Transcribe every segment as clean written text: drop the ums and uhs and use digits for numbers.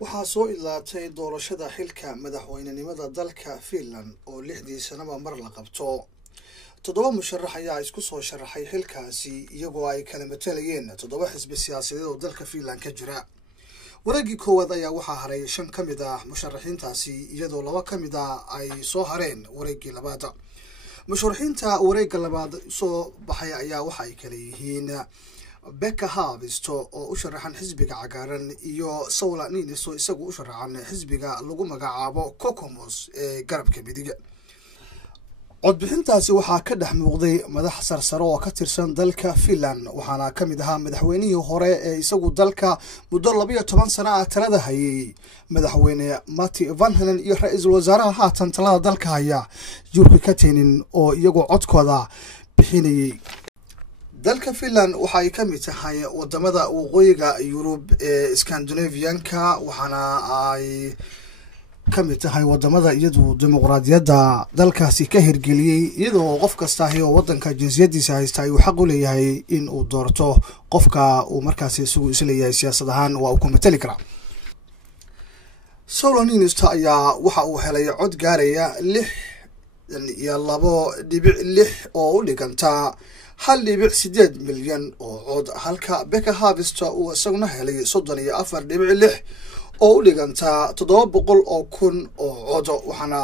waxaa soo ilaatay doorashada xilka madaxweynenimada dalka Finland oo 6 sanaba mar la qabto. 7 musharax ayaa isku soo sharaxay xilkaasi iyagoo ay kala matalayeen 7 xisbi siyaasadeed oo dalka Finland ka jira. wareegii koowaad ayaa waxaa haray 5 ka mid ah musharaxiintaasi iyadoo 2 ka mid ah ay soo hareen wareegii labaad. musharaxiinta wareegga labaad soo baxay ayaa waxa ay kala yihiin Pekka Haavisto oo u sharaxan xisbiga cagaaran iyo Saula Niinisto isagu u sharaxan xisbiga lagu magacaabo Kokoomus ee garabka midiga. codbixintaasi waxaa ka dhex muuqday madax sarsaro oo ka tirsan dalka Finland waxaana ka mid ahaa madaxweynihii hore ee isagu dalka muddo 12 sano ah talada hayay madaxweyne Matti Vanhanen iyo ra'iisul wasaaraha haatan talada dalka haya Jyrki Katainen oo iyagu codkooda bixinayay. dalka Finland waxa ay ka mid tahay wadamada waqooyiga Yurub ee Scandinavian-ka waxaana ay ka mid tahay wadamada iyadu dimuqraadiyadda dalkaasi ka hirgeliyay iyadoo qof kasta oo wadanka jinsiyadiisa haysta uu xaq u leeyahay in uu doorto qofka uu markaas isugu isleeyahay siyaasad ahaan waa uu ku matali karaa. Saula Niinisto ayaa waxa uu helay cod gaaraya 6.2 oo u dhiganta 1.8 milyan oo cod halka Pekka Haavisto uu isaguna helay 34.6 oo u dhiganta 700,000 oo cod waxaana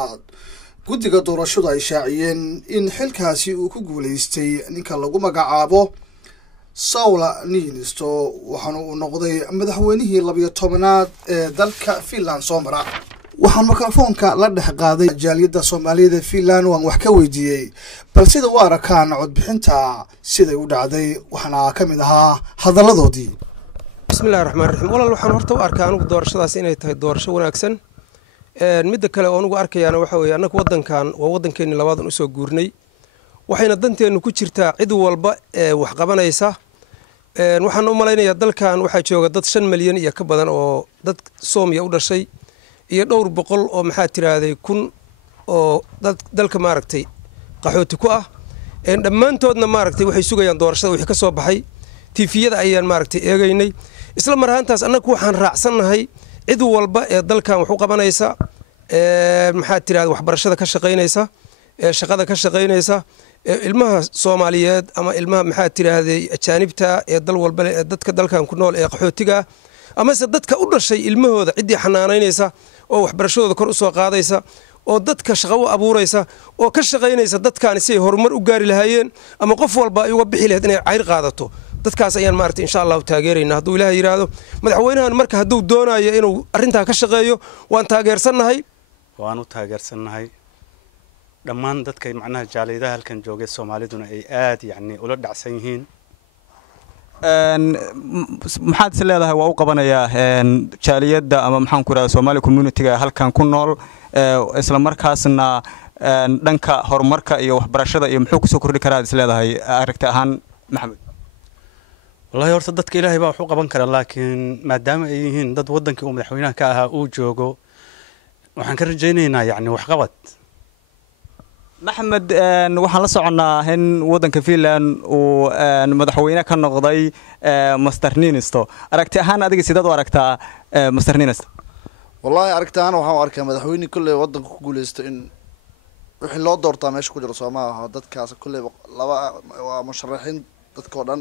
guddiga doorashadu ay shaaciyeen in xilkaasi uu ku guuleystay ninka lagu magacaabo Saula Niinisto waxaana uu noqday madaxweynihii 12aad ee dalka Finland soo mara. waxaan mikrofoonka la dhex qaaday jaaliyadda Soomaalida Finland waan wax ka weydiiyay bal sida u arkaan codbixinta sida u dhacday waxaana ka mid ahaa hadaladoodii. bismillaahir rahmaanir rahiim walaal waxaan horta u arkaa anigu doorashadaas inay tahay doorasho wanaagsan midda kale oo anigu arkayana waxa weeye anagu wadankan waa wadankeeni labaad u soo guurnay waxayna danteenu ku jirtaa cid walba wax qabanaysa waxaan u maleynayaa dalkan waxa jooga dad 5 milyan iyo ka badan oo dad Soomaaliya u dhashay iyo dhowr boqol oo maxaa tiraaday kun oo dalka maaragtay qaxooti ku ah dhammaantoodna maaragtay waxay sugayaan doorashada wixii ka soo baxay tiifiyada ayaan maaragtay eegaynay isla marhaantaas annagu waxaan raacsanahay cid walba ee dalkan wax u qabanaysa maxaa tiraaday waxbarashada ka shaqeynaysa shaqada ka shaqeynaysa ilmaha Soomaaliyeed ama ilmaha maxaa tiraaday ajaanibta ee dal walba ee dadka dalkan ku nool ee qaxootiga ama se dadka u dhashay ilmahooda cidii xanaanaynaysa oo waxbarashadooda kor u soo qaadaysa oo dadka shaqo u abuuraysa oo ka shaqeynaysa dadkan si ay horumar u gaari lahaayeen ama qof walba ay uga bixi lahayd inay cayr qaadato dadkaas ayaan maartay insha Allah taageerayna hadduu Ilaahay yiraahdo madaxweynahan marka hadduu doonayo inuu arinta ka shaqeeyo waan taageersanahay dhammaan dadka macnaha jaaliyadaha halkan joogay Soomaaliduna ay aad ula dhacsan yihiin maxaad is leedahay waa u qabanayaa jaaliyadda ama maxaan ku raadsaa Somali community-ga halkan ku nool isla markaasna dhanka horumarka iyo waxbarashada iyo muxuu ku soo kordhi karaa is leedahay aragti ahaan Maxamed. wallahi horta dadka Ilaahay baa wax u qaban kara laakiin maadaama ay yihiin dad wadankii uu madaxweynaha ka ahaa uu joogo waxaan ka rajaynaynaa wax qabad. Maxamed waxaan la soconaa in wadanka Finland uu madaxweyne ka noqday Mr Niinisto aragti ahaan adiga sidoo u aragtaa Mr Niinisto. wallahi aragtaan waxaan u arkaa madaxweyne kullee wadanka ku guuleysto in wixii loo doortaa meesha ku jiro Soomaaliya dadkaas kullee laba waa musharaxiin dadkoo dhan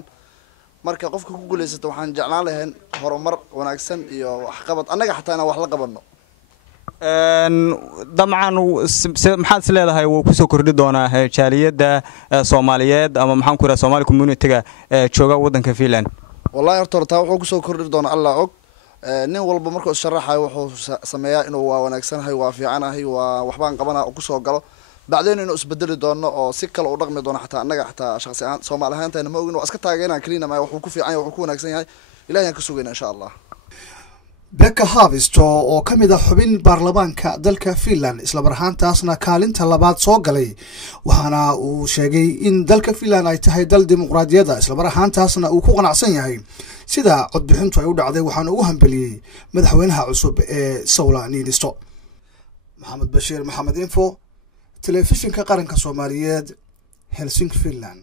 marka qofka ku guuleysto waxaan jeclaan lahayn horumar wanaagsan iyo wax qabad anaga xataa wax la qabano dabcan maxaad is leedahay wuu ku soo kordhi doonaa jaaliyadda Soomaaliyeed ama maxaan ku raadsaa Somali community-ga jooga wadanka Finland. wallahi horta wuxuu ku soo kordhi doonaa Allah og nin walba markuu sharaxayo wuxuu sameeyaa inuu waa wanaagsanahay waa fiicanahay waa waxbaan qabanaa oo ku soo galo بعدين إنه أسبدل دونه أو سكة أو رقم دونه حتى أنجح حتى شخصيا سواء لها أنت إنه ما أقول أسكت تاجينا كلينا ما يحكوا في عين وحكونا كسيني إلى ينكسونا إن شاء الله. Pekka Haavisto oo ka mid ah xubin baarlamaanka dalka Finland isla marhaantaasna kaalinta labaad soo galay waxaana uu sheegay in dalka Finland ay tahay dal dimuqraadiyada isla marhaantaasna uu ku qanacsan yahay sida codbixintu ay u dhacday waxaana uu hambaliyay madaxweynaha cusub ee Saula Niinisto. Maxamed Bashiir Maxamed Info telefishinka qaranka Soomaaliyeed Helsinki Finland.